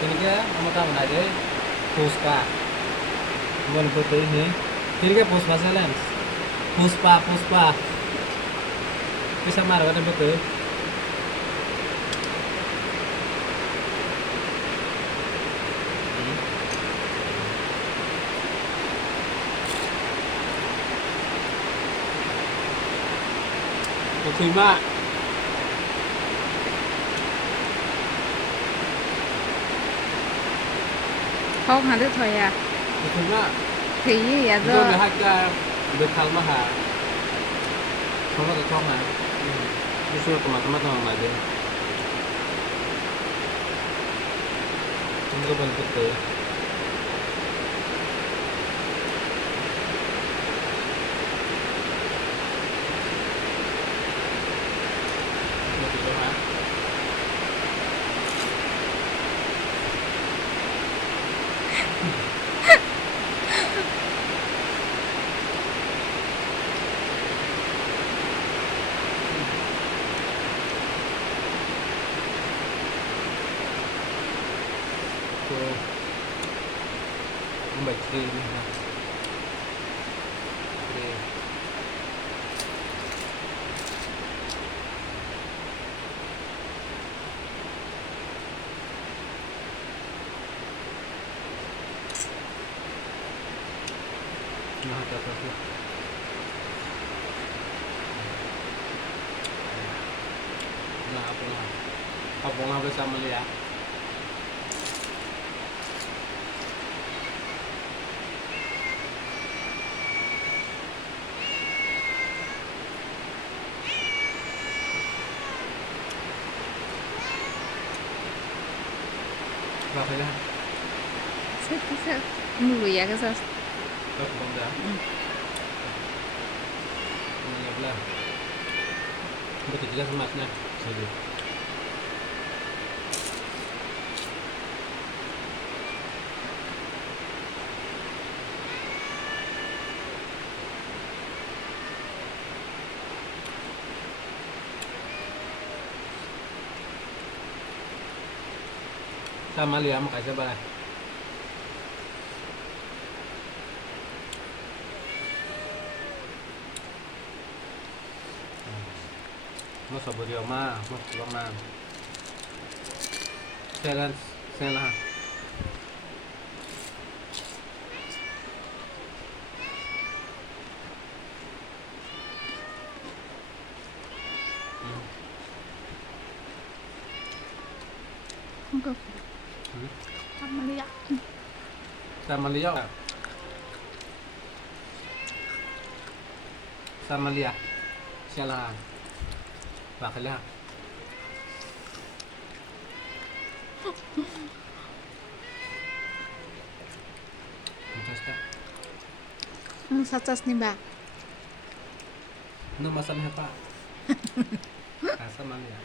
Ini dia kamu tahu aja Puspa. Bukan putih ini. Ini kan Puspa Silence. Puspa. Bisa marah kan betul. Terima. Không hả đứa thôi à? Terima. Thì vậy Itu đó. udah harga bekal mahal. Sama ke koma. Itu teman-teman tahu nggak deh? Ini bukan betul. Membaca ini. Nah, apa. Nah, apa nggak bisa melihat? Berapa ya? Sao? Mùi vậy cái sao? Berapa benda? Ini belah. Betul jelas emasnya. Sini. Sama lihat makasih balai. Mas sabur yo ma, mas lama. Selan. Không cần. Không mà đi ạ. Sama lihat. Sama lihat. Selan. Bakal. Sacas nih mbak. No masalah apa? Sama lihat.